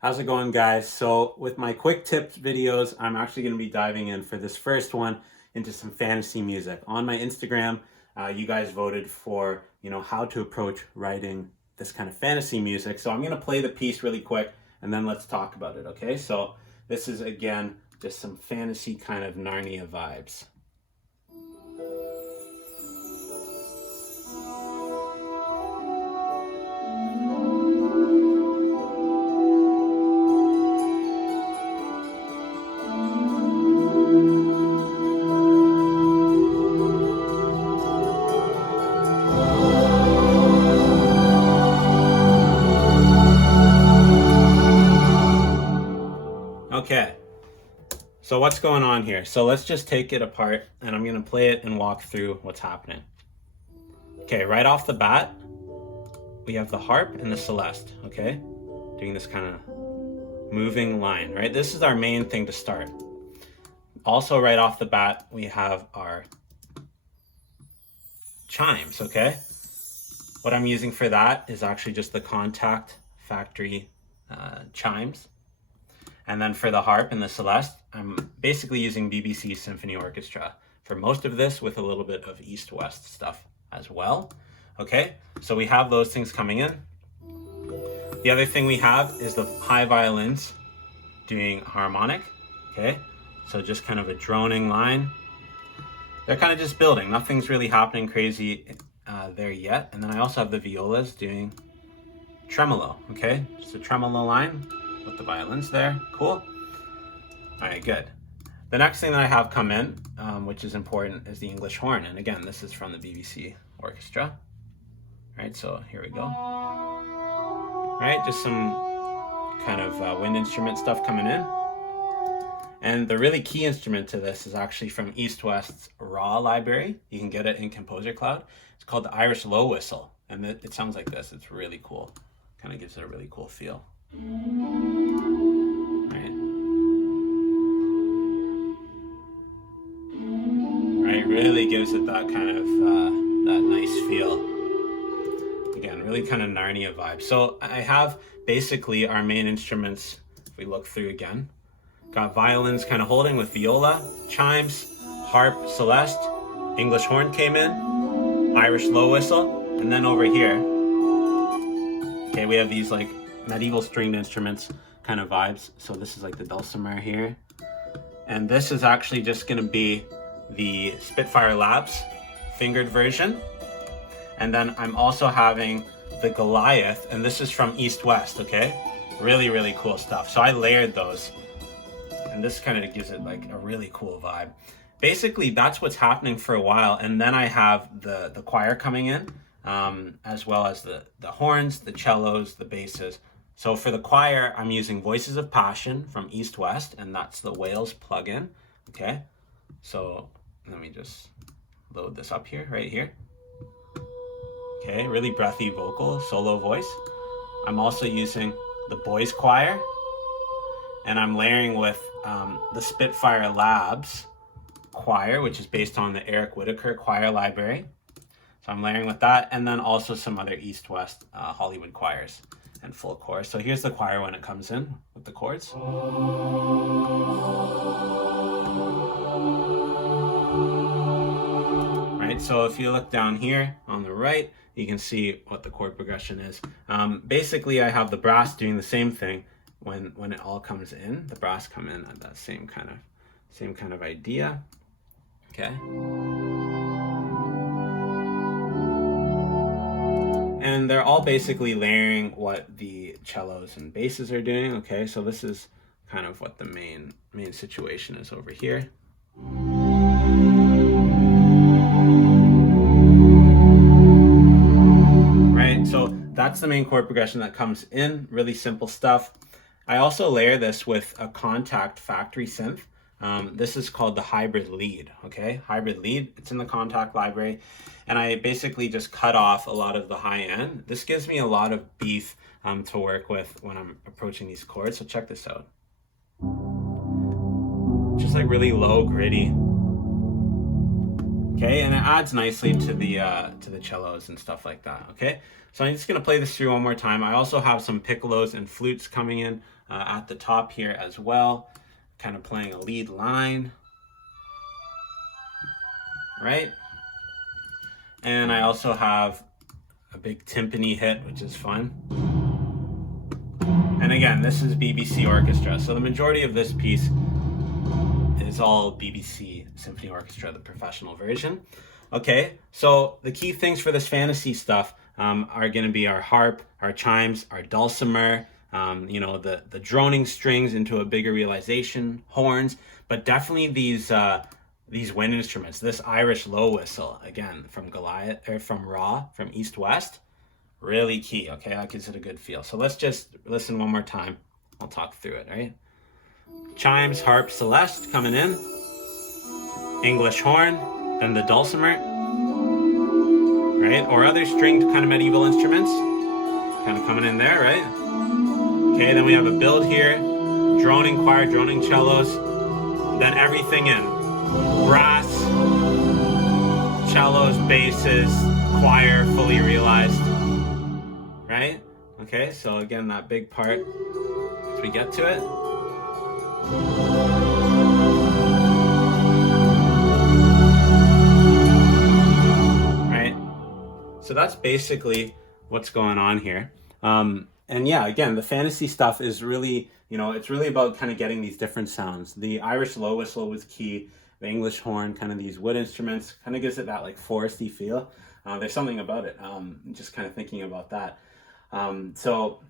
How's it going, guys? So with my quick tips videos, I'm actually going to be diving in for this first one into some fantasy music. On my Instagram, you guys voted for, how to approach writing this kind of fantasy music. So I'm going to play the piece really quick and then let's talk about it, okay? So this is, again, just some fantasy kind of Narnia vibes. Okay, so what's going on here? So let's just take it apart and I'm going to play it and walk through what's happening. Okay, right off the bat, we have the harp and the celeste, okay? Doing this kind of moving line, right? This is our main thing to start. Also, right off the bat, we have our chimes, okay? What I'm using for that is actually just the Contact Factory chimes. And then for the harp and the celeste, I'm basically using BBC Symphony Orchestra for most of this, with a little bit of east-west stuff as well. Okay, so we have those things coming in. The other thing we have is the high violins doing harmonic, okay? So just kind of a droning line. They're kind of just building. Nothing's really happening crazy there yet. And then I also have the violas doing tremolo, okay? Just a tremolo line with the violins there. Cool. All right, good. The next thing that I have come in, which is important, is the English horn. And again, this is from the BBC Orchestra. All right, so here we go. All right, just some kind of wind instrument stuff coming in. And the really key instrument to this is actually from East West's Raw library. You can get it in Composer Cloud. It's called the Irish low whistle. And it sounds like this. It's really cool. Kind of gives it a really cool feel. Right. Right, really gives it that kind of, that nice feel. Again, really kind of Narnia vibe. So I have basically our main instruments, if we look through again. Got violins kind of holding with viola, chimes, harp, celeste, English horn came in, Irish low whistle, and then over here, okay, we have these like medieval stringed instruments kind of vibes. So this is like the dulcimer here. And this is actually just gonna be the Spitfire Labs fingered version. And then I'm also having the Goliath, and this is from East West, okay? Really, really cool stuff. So I layered those. And this kind of gives it like a really cool vibe. Basically, that's what's happening for a while. And then I have the choir coming in, as well as the horns, the cellos, the basses. So for the choir, I'm using Voices of Passion from East West, and that's the Wales plugin, okay? So let me just load this up here, right here. Okay, really breathy vocal, solo voice. I'm also using the boys choir, and I'm layering with the Spitfire Labs choir, which is based on the Eric Whitaker choir library. So I'm layering with that, and then also some other East-West Hollywood choirs and full chorus. So here's the choir when it comes in with the chords. Right, so if you look down here on the right, you can see what the chord progression is. Basically, I have the brass doing the same thing. When it all comes in, the brass come in at that same kind of idea. Okay. And they're all basically layering what the cellos and basses are doing. Okay, so this is kind of what the main situation is over here. Right, so that's the main chord progression that comes in. Really simple stuff. I also layer this with a Contact Factory synth. This is called the Hybrid Lead, okay? Hybrid Lead, it's in the Contact library. And I basically just cut off a lot of the high end. This gives me a lot of beef to work with when I'm approaching these chords. So check this out. Just like really low, gritty. Okay, and it adds nicely to the cellos and stuff like that. Okay, so I'm just gonna play this through one more time. I also have some piccolos and flutes coming in at the top here as well, kind of playing a lead line, right? And I also have a big timpani hit, which is fun. And again, this is BBC Orchestra, so the majority of this piece is all BBC Symphony Orchestra, the professional version. Okay, so the key things for this fantasy stuff are going to be our harp, our chimes, our dulcimer, you know, the droning strings into a bigger realization, horns, but definitely these wind instruments. This Irish low whistle, again, from Goliath, or from Ra, from East West, really key. Okay, that gives it a good feel. So let's just listen one more time. I'll talk through it, right? Chimes, harp, celeste coming in, English horn, then the dulcimer, right? Or other stringed kind of medieval instruments, kind of coming in there, right? Okay, then we have a build here, droning choir, droning cellos, then everything in, brass, cellos, basses, choir, fully realized, right? Okay, so again, that big part as we get to it. Right, so that's basically what's going on here. And yeah, again, the fantasy stuff is really, you know, it's really about kind of getting these different sounds. The Irish low whistle was key. The English horn, kind of these wood instruments, kind of gives it that like foresty feel. There's something about it. Just kind of thinking about that. So,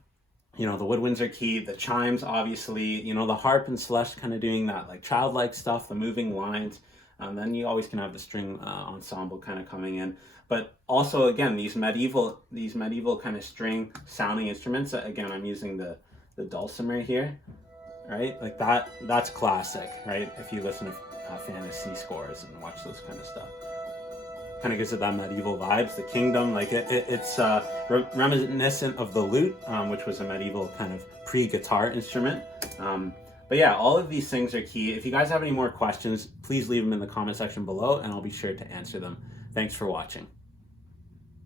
you know, the woodwinds are key. The chimes, obviously, you know, the harp and celeste kind of doing that like childlike stuff, the moving lines. Then you always can have the string ensemble kind of coming in. But also, again, these medieval kind of string sounding instruments. Again, I'm using the dulcimer here, right? Like that's classic, right? If you listen to fantasy scores and watch those kind of stuff. Kind of gives it that medieval vibes. The kingdom, like it's reminiscent of the lute, which was a medieval kind of pre-guitar instrument. But yeah, all of these things are key. If you guys have any more questions, please leave them in the comment section below and I'll be sure to answer them. Thanks for watching.